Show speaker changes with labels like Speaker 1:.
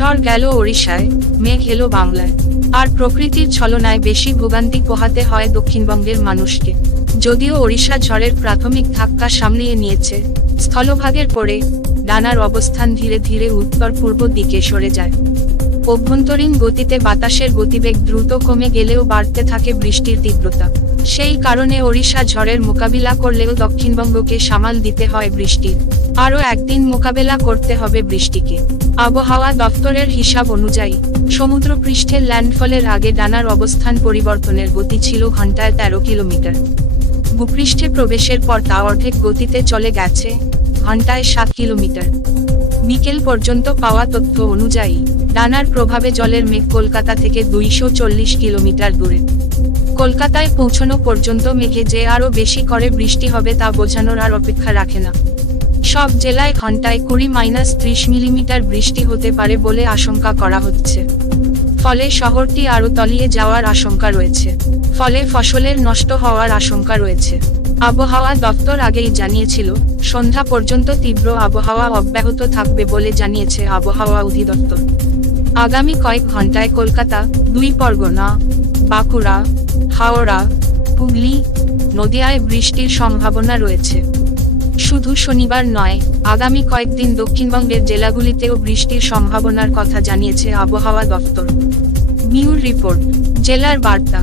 Speaker 1: ঝড় গেল ওড়িশায়, মেঘ এলো বাংলায়। আর প্রকৃতির ছলনায় বেশি ভোগান্তি পোহাতে হয় দক্ষিণবঙ্গের মানুষকে। যদিও ওড়িশা ঝড়ের প্রাথমিক ধাক্কা সামলিয়ে নিয়েছে, স্থলভাগের পরে ডানার অবস্থান ধীরে ধীরে উত্তর পূর্ব দিকে সরে যায়। অভ্যন্তরীণ গতিতে বাতাসের গতিবেগ দ্রুত কমে গেলেও বাড়তে থাকে বৃষ্টির তীব্রতা। সেই কারণে ওড়িশা ঝড়ের মোকাবিলা করলেও দক্ষিণবঙ্গকে সামাল দিতে হয় বৃষ্টির। আরও একদিন মোকাবেলা করতে হবে বৃষ্টিকে। আবহাওয়া দপ্তরের হিসাব অনুযায়ী, সমুদ্রপৃষ্ঠের ল্যান্ডফলের আগে ডানার অবস্থান পরিবর্তনের গতি ছিল ঘন্টায় তেরো কিলোমিটার। ভূপৃষ্ঠে প্রবেশের পর তা অর্ধেক গতিতে চলে গেছে, ঘন্টায় সাত কিলোমিটার। বিকেল পর্যন্ত পাওয়া তথ্য অনুযায়ী, ডানার প্রভাবে জলের মেঘ কলকাতা থেকে দুইশো চল্লিশ কিলোমিটার দূরে। কলকাতায় পৌঁছানো পর্যন্ত মেঘে যে আরও বেশি করে বৃষ্টি হবে তা বোঝানোর আর অপেক্ষা রাখে না। সব জেলায় ঘন্টায় কুড়ি মাইনাস ত্রিশ মিলিমিটার বৃষ্টি হতে পারে বলে আশঙ্কা করা হচ্ছে। ফলে শহরটি আরও তলিয়ে যাওয়ার আশঙ্কা রয়েছে। ফলে ফসলের নষ্ট হওয়ার আশঙ্কা রয়েছে। আবহাওয়া দপ্তর আগেই জানিয়েছিল, সন্ধ্যা পর্যন্ত তীব্র আবহাওয়া অব্যাহত থাকবে বলে জানিয়েছে আবহাওয়া অধিদপ্তর। আগামী কয়েক ঘন্টায় কলকাতা, দুই পরগনা, বাঁকুড়া, হাওড়া, হুগলি, নদিয়ায় বৃষ্টির সম্ভাবনা রয়েছে। শুধু শনিবার নয়, আগামী কয়েকদিন দক্ষিণবঙ্গের জেলাগুলিতেও বৃষ্টির সম্ভাবনার কথা জানিয়েছে আবহাওয়া দপ্তর। নিউ রিপোর্ট, জেলার বার্তা।